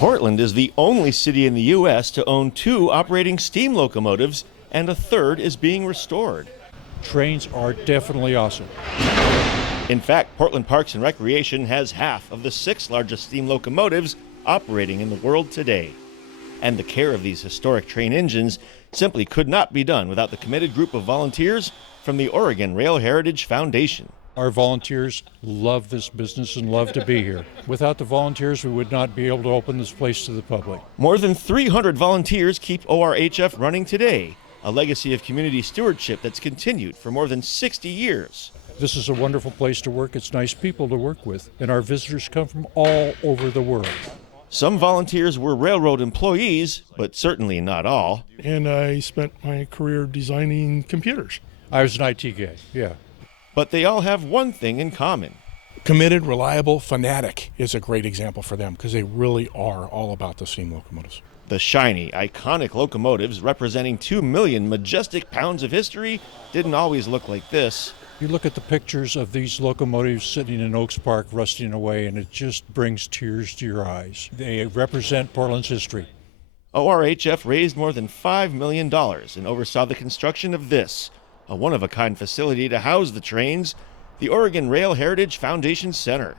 Portland is the only city in the U.S. to own 2 operating steam locomotives, and a third is being restored. Trains are definitely awesome. In fact, Portland Parks and Recreation has half of the 6 largest steam locomotives operating in the world today. And the care of these historic train engines simply could not be done without the committed group of volunteers from the Oregon Rail Heritage Foundation. Our volunteers love this business and love to be here. Without the volunteers, we would not be able to open this place to the public. More than 300 volunteers keep ORHF running today, a legacy of community stewardship that's continued for more than 60 years. This is a wonderful place to work. It's nice people to work with, and our visitors come from all over the world. Some volunteers were railroad employees, but certainly not all. And I spent my career designing computers. I was an IT guy, yeah. But they all have one thing in common. Committed, reliable, fanatic is a great example for them because they really are all about the steam locomotives. The shiny, iconic locomotives representing 2 million majestic pounds of history didn't always look like this. You look at the pictures of these locomotives sitting in Oaks Park rusting away, and it just brings tears to your eyes. They represent Portland's history. ORHF raised more than $5 million and oversaw the construction of this, a one-of-a-kind facility to house the trains, the Oregon Rail Heritage Foundation Center.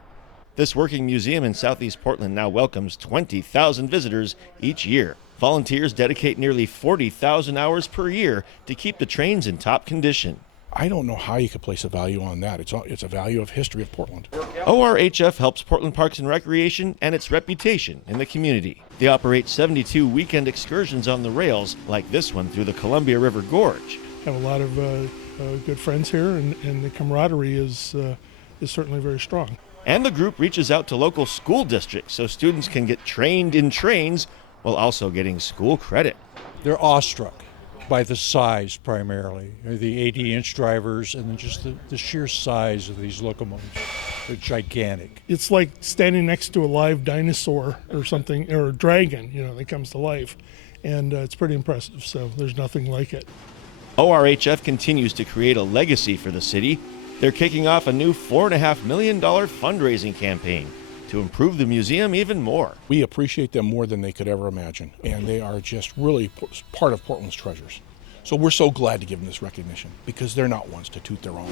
This working museum in southeast Portland now welcomes 20,000 visitors each year. Volunteers dedicate nearly 40,000 hours per year to keep the trains in top condition. I don't know how you could place a value on that. It's a value of history of Portland. ORHF helps Portland Parks and Recreation and its reputation in the community. They operate 72 weekend excursions on the rails, like this one through the Columbia River Gorge. I have a lot of good friends here, and the camaraderie is certainly very strong. And the group reaches out to local school districts so students can get trained in trains while also getting school credit. They're awestruck by the size primarily, the 80-inch drivers, and then just the sheer size of these locomotives. They're gigantic. It's like standing next to a live dinosaur or something, or a dragon, that comes to life. And it's pretty impressive, so there's nothing like it. ORHF continues to create a legacy for the city. They're kicking off a new $4.5 million fundraising campaign to improve the museum even more. We appreciate them more than they could ever imagine, and they are just really part of Portland's treasures. So we're so glad to give them this recognition because they're not ones to toot their own.